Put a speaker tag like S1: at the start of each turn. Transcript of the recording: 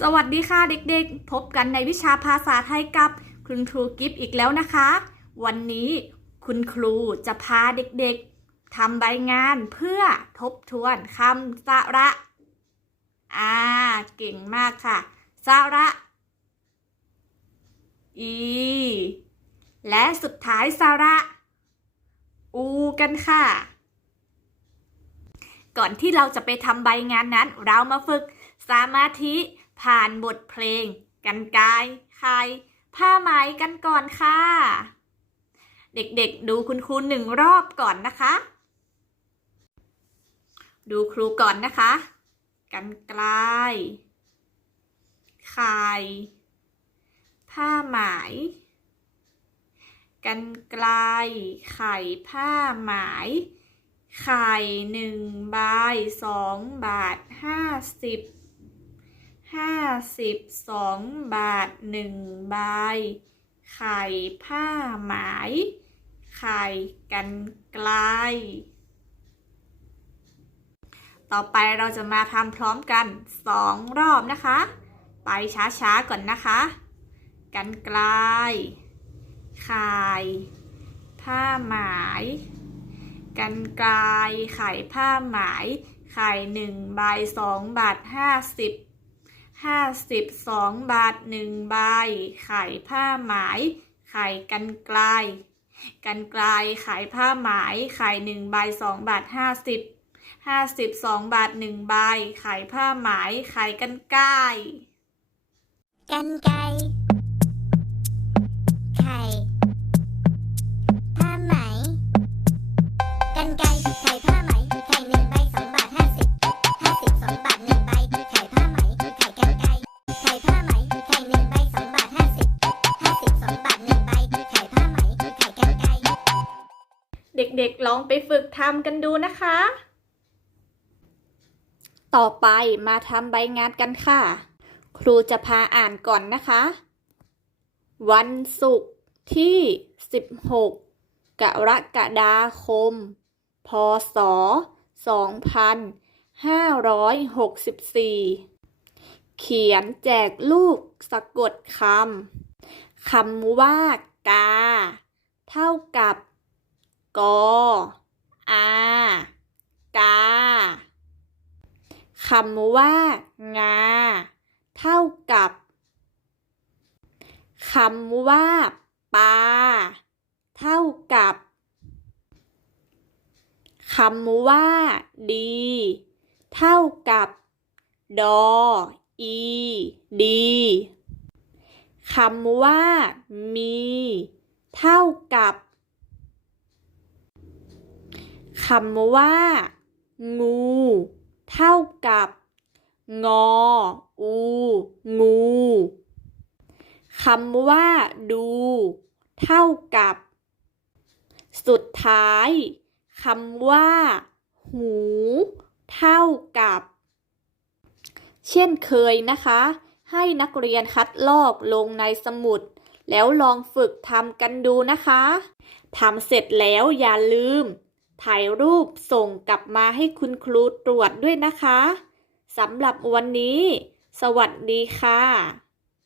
S1: สวัสดีค่ะเด็กๆ พบกันในวิชาภาษาไทยกับคุณครูกิฟต์อีกแล้วนะคะ วันนี้คุณครูจะพาเด็กๆทำใบงานเพื่อทบทวนคำสระ อ่า เก่งมากค่ะสระ อี และสุดท้ายสระ อู กันค่ะ ก่อนที่เราจะไปทำใบงานนั้น เรามาฝึกสมาธิ ผ่านบทเพลง กันกายใครผ้าไหมกันก่อนค่ะ เด็กๆ ดูคุณครูหนึ่งรอบก่อนนะคะ ดูครูก่อนนะคะ กันไกลไข่ผ้าไหมกันไกลไข่ผ้าไหมไข่หนึ่งใบสองบาทห้าสิบ ห้าสิบสองบาทหนึ่งใบ ไข่ผ้าไหม ไข่กันไกล ต่อไปเราจะมาทำพร้อมกันสองรอบนะคะ ไปช้าๆก่อนนะคะ กันไกล ไข่ ผ้าไหม กันไกล ไข่ผ้าไหม ไข่หนึ่งใบสองบาทห้าสิบ ห้าสิบสองบาทหนึ่งใบขายผ้าไหมขายกันไกล
S2: กันไกลขายผ้าไหมขายหนึ่งใบสองบาทห้าสิบห้าสิบสองบาทหนึ่งใบขายผ้าไหมขายกันไกลกันไกล
S1: เด็กๆลองไปฝึกทำกันดูนะคะ ต่อไปมาทำใบงานกันค่ะ ครูจะพาอ่านก่อนนะคะ วันศุกร์ที่ 16 กรกฎาคม พศ 2564 เขียนแจกลูกสะกดคำคำว่ากา เท่ากับ กอ อา กา คำว่า งา เท่ากับคำว่าปลาเท่ากับคำว่า ดี เท่ากับ ดอ อี ดีคำว่า มี เท่ากับคำว่า งู เท่ากับ งอ อู งูคำว่า ดู เท่ากับ สุดท้ายคำว่า หู เท่ากับ เช่นเคยนะคะ ให้นักเรียนคัดลอกลงในสมุด แล้วลองฝึกทำกันดูนะคะทำเสร็จแล้วอย่าลืม ถ่ายรูปส่งกลับมาให้คุณครูตรวจด้วยนะคะสำหรับวันนี้ สวัสดีค่ะ